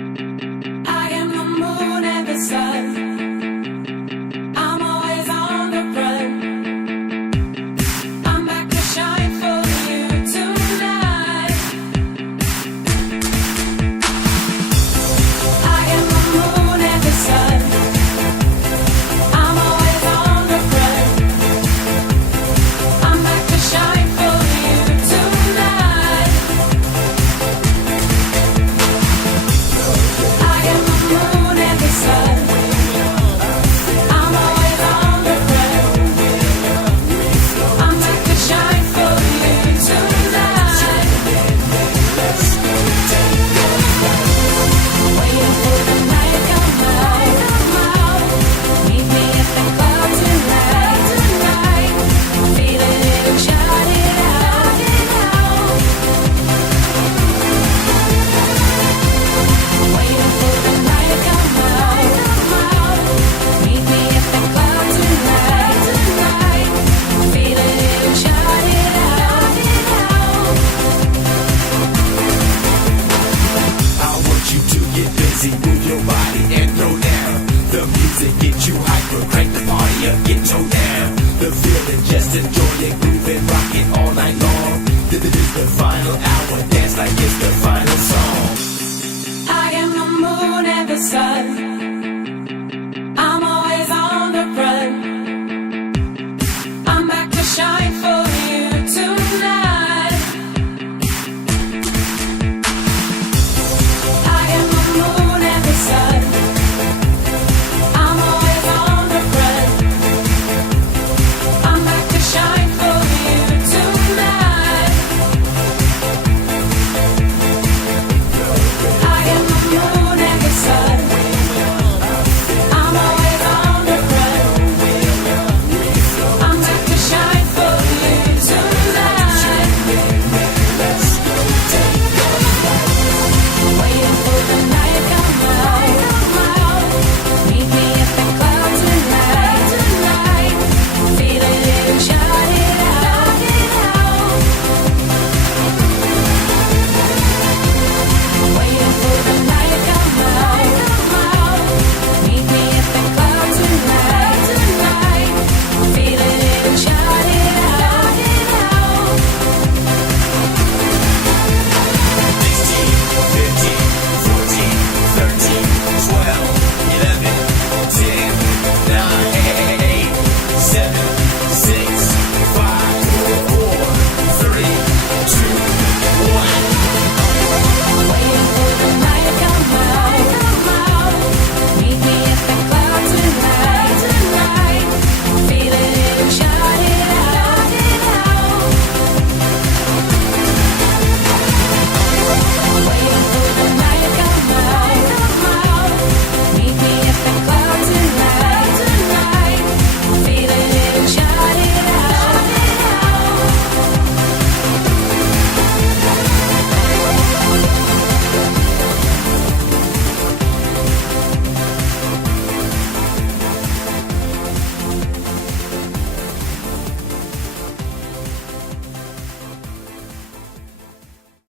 I am the moon and the sun. I'm always on the run. I'm back to shine for you tonight. I am the moon and the sun. I'm always on the run. I'm back to shine for you tonight. I am the moon and the sun. I'm always on the run. I'm back to shine for you tonight. Waiting for the night to come out. Meet me at the club tonight. Feeling it and shout it out. Waiting for the night to come out. Meet me at the club tonight. Feeling it and shout it out. I want you to get busy, move your body and throw down. The music get you hyper, crank the party up, get towed down. The feeling, just enjoy it, groove and rock it all night long. This is the final hour, dance like it's the final